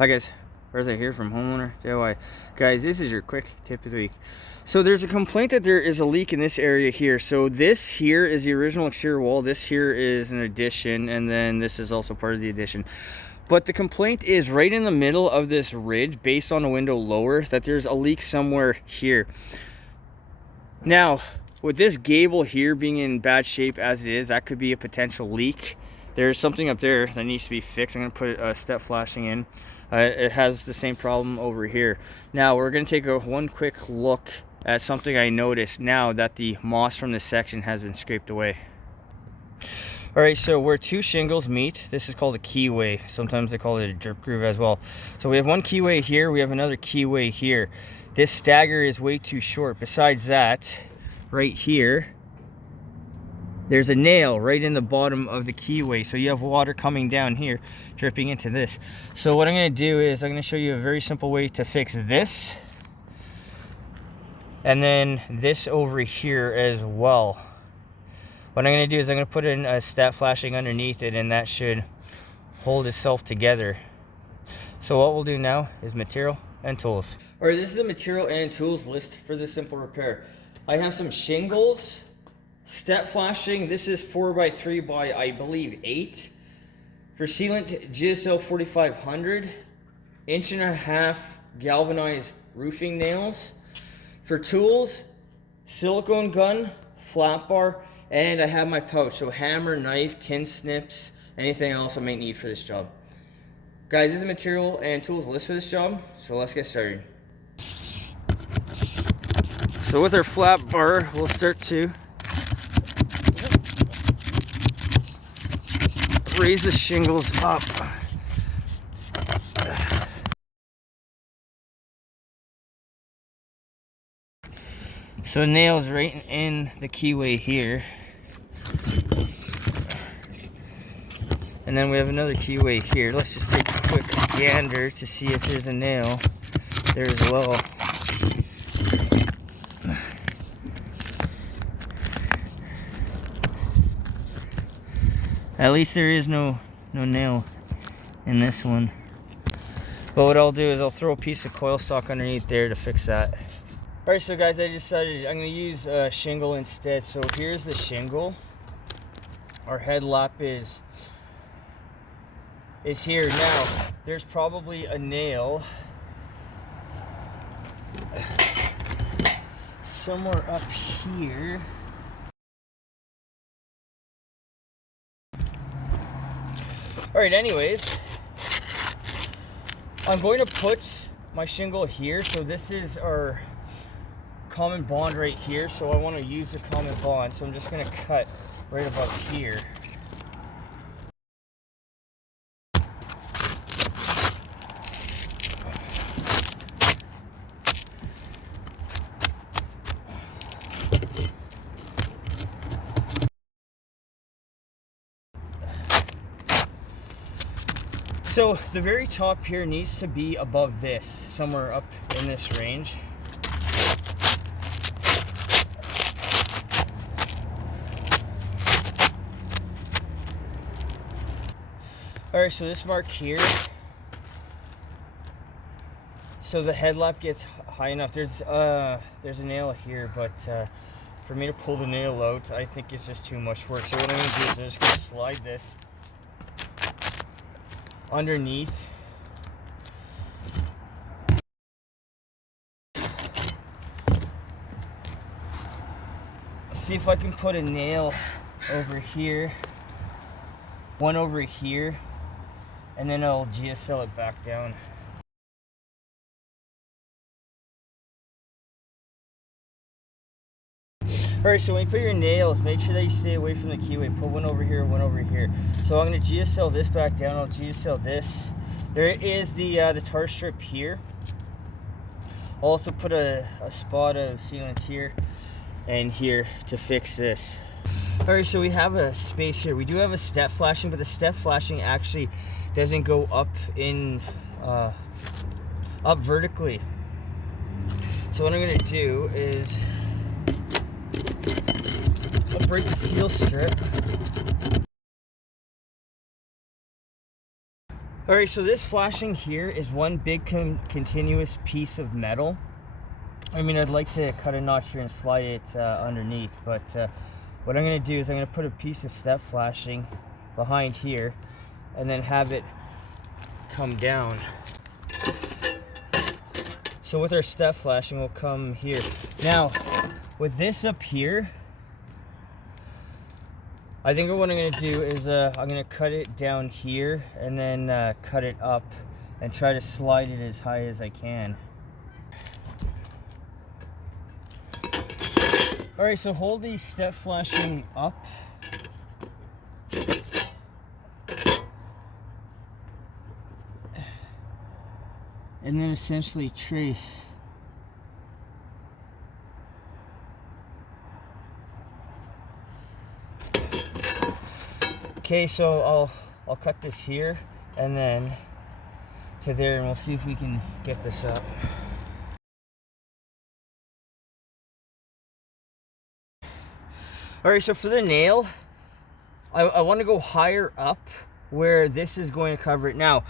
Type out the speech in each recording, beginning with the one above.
Hi guys, Reza here from Homeowner DIY. Guys, this is your quick tip of the week. So there's a complaint that there is a leak in this area here. So this here is the original exterior wall. This here is an addition, and then this is also part of the addition. But the complaint is right in the middle of this ridge, based on a window lower, that there's a leak somewhere here. Now, with this gable here being in bad shape as it is, that could be a potential leak. There's something up there that needs to be fixed. I'm going to put a step flashing in. It has the same problem over here. Now we're going to take one quick look at something I noticed now that the moss from this section has been scraped away. Alright, so where two shingles meet, this is called a keyway. Sometimes they call it a drip groove as well. So we have one keyway here, we have another keyway here. This stagger is way too short. Besides that, right here, there's a nail right in the bottom of the keyway, so you have water coming down here dripping into this. So what I'm going to do is I'm going to show you a very simple way to fix this, and then this over here as well. What I'm going to do is I'm going to put in a step flashing underneath it, and that should hold itself together. So what we'll do now is material and tools. Alright, this is the material and tools list for this simple repair. I have some shingles, step flashing. This is 4x3 by I believe 8. For sealant, GSL 4500, 1.5" galvanized roofing nails. For tools, silicone gun, flat bar, and I have my pouch. So hammer, knife, tin snips, anything else I might need for this job. Guys, this is the material and tools list for this job. So let's get started. So with our flat bar, we'll start to raise the shingles up. So nails right in the keyway here. And then we have another keyway here. Let's just take a quick gander to see if there's a nail there as well. At least there is no nail in this one. But what I'll do is I'll throw a piece of coil stock underneath there to fix that. Alright, so guys, I decided I'm going to use a shingle instead. So here's the shingle. Our head lap is here. Now, there's probably a nail somewhere up here. Alright, anyways, I'm going to put my shingle here. So this is our common bond right here. So I want to use the common bond. So I'm just going to cut right about here. So the very top here needs to be above this, somewhere up in this range. Alright, so this mark here, so the headlap gets high enough. There's a nail here, but for me to pull the nail out, I think it's just too much work. So what I'm going to do is I'm just going to slide this underneath. See if I can put a nail over here, one over here, and then I'll GSL it back down. Alright, so when you put your nails, make sure that you stay away from the keyway. Put one over here, one over here. So I'm going to GSL this back down. I'll GSL this. There is the tar strip here. I'll also put a spot of sealant here and here to fix this. Alright, so we have a space here. We do have a step flashing, but the step flashing actually doesn't go up vertically. So what I'm going to do is I'll break the seal strip. All right, so this flashing here is one big continuous piece of metal. I mean, I'd like to cut a notch here and slide it underneath, but what I'm going to do is I'm going to put a piece of step flashing behind here and then have it come down. So with our step flashing, we'll come here. Now, with this up here, I think what I'm going to do is I'm going to cut it down here and then cut it up and try to slide it as high as I can. All right, so hold the step flashing up. And then essentially trace. Okay, so I'll cut this here and then to there, and we'll see if we can get this up. All right, so for the nail, I want to go higher up where this is going to cover it. Now,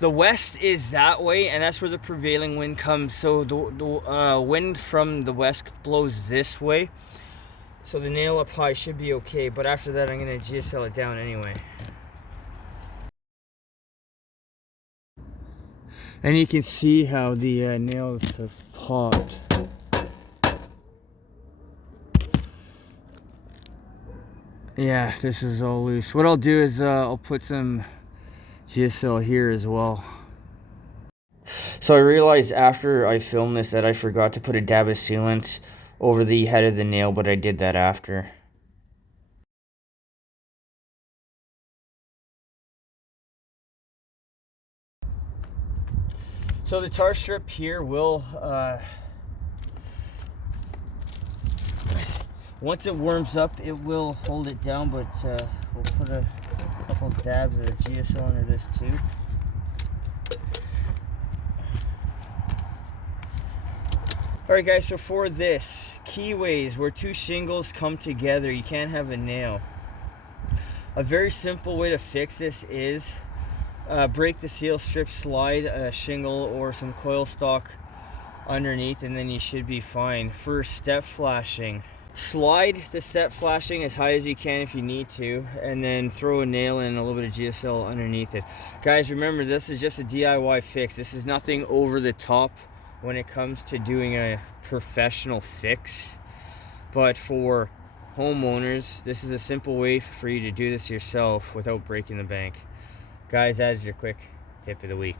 the west is that way, and that's where the prevailing wind comes. So the wind from the west blows this way. So the nail up high should be okay, but after that, I'm going to GSL it down anyway. And you can see how the nails have popped. Yeah, this is all loose. What I'll do is I'll put some GSL here as well. So I realized after I filmed this that I forgot to put a dab of sealant over the head of the nail, but I did that after. So the tar strip here will, once it warms up, it will hold it down, but we'll put a couple dabs of GSL under this too. Alright guys, so for this, keyways where two shingles come together, you can't have a nail. A very simple way to fix this is break the seal strip, slide a shingle or some coil stock underneath, and then you should be fine. For step flashing, slide the step flashing as high as you can if you need to, and then throw a nail and a little bit of GSL underneath it. Guys, remember, this is just a DIY fix. This is nothing over the top when it comes to doing a professional fix, but for homeowners, this is a simple way for you to do this yourself without breaking the bank. Guys, that is your quick tip of the week.